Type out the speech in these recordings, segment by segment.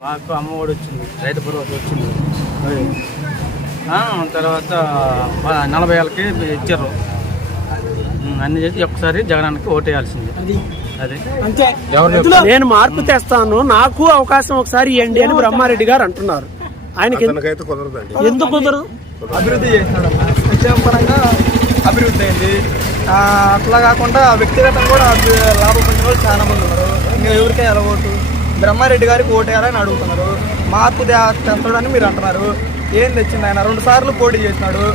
మాకు అమ్మఒడి వచ్చింది రైతు భరోసా వచ్చింది. అది. ఆ, తర్వాత నలభై ఏళ్ళకి ఇచ్చారు. అన్ని చేసి ఒక్కసారి జగనానికి ఓటేయాల్సింది. అదే. నేను మార్పు తెస్తాను నాకు అవకాశం ఒకసారి ఇవ్వండి అని బ్రహ్మారెడ్డి గారు అంటున్నారు. ఆయనకి ఎందుకు కుదరదు? అభివృద్ధి చేసినాడు అభివృద్ధి అయింది. అట్లా కాకుండా వ్యక్తిగతంగా కూడా లాభం పొందిన వాళ్ళు చాలా మంది ఉన్నారు. ఇంకా ఎవరికే ఎలా ఓటు బ్రహ్మారెడ్డి గారికి ఓటు వేయాలని అడుగుతున్నారు. మార్పు దే- తెస్తాడని మీరు అంటున్నారు. ఏం తెచ్చింది ఆయన? రెండు సార్లు పోటీ చేసినాడు.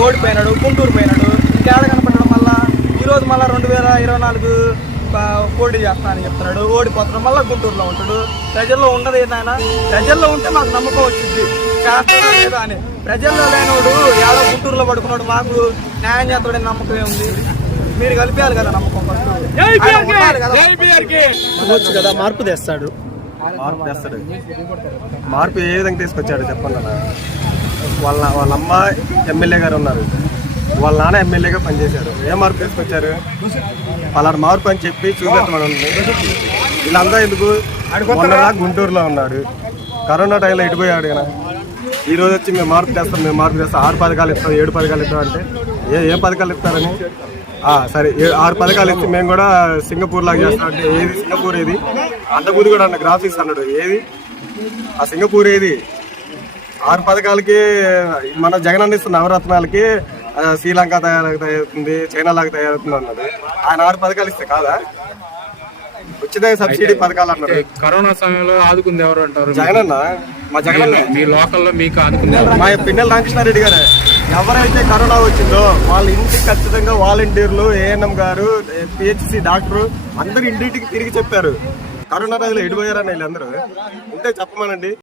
ఓడిపోయినాడు గుంటూరు పోయినాడు. ఇంకేడ కనపడడం మళ్ళా ఈరోజు మళ్ళీ రెండు వేల ఇరవై నాలుగు పోటీ చేస్తానని చెప్తున్నాడు. ఓడిపోతున్నాడు మళ్ళీ గుంటూరులో ఉంటాడు. ప్రజల్లో ఉండదు ఏదైనా ప్రజల్లో ఉంటే మాకు నమ్మకం వచ్చింది. చేస్తాడా లేదా అని. ప్రజల్లో లేనోడు ఏడో గుంటూరులో పడుకున్నాడు. మాకు న్యాయం చేస్తాడని నమ్మకం ఏముంది మీరు కలిపేయాలి కదా నమ్మకం ఫస్ట్ కదా. మార్పు తెస్తాడు. మార్పు తెస్తాడు. మార్పు ఏ విధంగా తీసుకొచ్చాడు చెప్పండి అన్న. వాళ్ళ వాళ్ళ అమ్మ ఎమ్మెల్యే గారు ఉన్నారు. వాళ్ళ నాన్న ఎమ్మెల్యేగా పనిచేశారు. ఏ మార్పు తీసుకొచ్చారు? వాళ్ళ మార్పు అని చెప్పి చూపెట్టమని ఉంది. వీళ్ళంతా ఎందుకు? మొన్నలా గుంటూరులో ఉన్నాడు. కరోనా టైంలో ఎడిపోయాడు కదా ఈ రోజు వచ్చి మేము మార్పు తెస్తాం మేము మార్పు తెస్తాం. ఆరు పథకాలు ఇస్తాం ఏడు పథకాలు ఇస్తాం అంటే ఏ ఏ పథకాలు ఇస్తారని? ఆ, సరే ఆరు పథకాలు ఇస్తే మేము కూడా సింగపూర్ లాగా చేస్తాం. అంటే ఏది? సింగపూర్ ఏది? అంతకుముందు కూడా అన్న గ్రాఫిక్స్ అన్నాడు. ఏది? ఆ సింగపూర్ ఏది? ఆరు పథకాలకి మన జగన్ అందిస్తున్న నవరత్నాలకి శ్రీలంక తయారు తయారవుతుంది చైనా లాగా తయారవుతుంది అన్నది ఆయన ఆరు పథకాలు ఇస్తే కాదా? ఉచిత సబ్సిడీ పథకాలు అన్నారు కరోనా సమయంలో ఆదుకుంది ఎవరు అంటారు? జగన్ అన్న? మా జగన్ మీ లోకల్లో మీకు ఆదుకుంది మా పిన్నెల రామకృష్ణారెడ్డి గారు. ఎవరైతే కరోనా వచ్చిందో వాళ్ళ ఇంటికి ఖచ్చితంగా వాలంటీర్లు ఏఎన్ఎం గారు పిహెచ్సి డాక్టర్ అందరు ఇంటింటికి తిరిగి చెప్పారు. కరోనా రోజులు ఎడిపోయారని వీళ్ళందరూ. ఉంటే చెప్పమనండి.